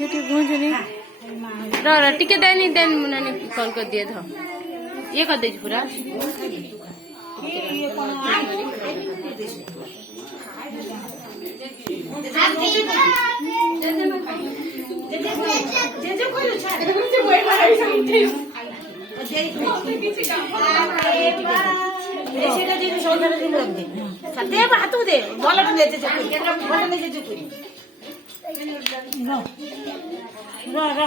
ସେଠି ପହଞ୍ଚୁନି ଟିକେ ଦେନି ଦେନ୍ ମୁନାନି କଲ୍ କରିଦିଏ ଧ ଇଏ କରିଦେଇଛି ପୁରା ହାତକୁ ଦେ ଭଲ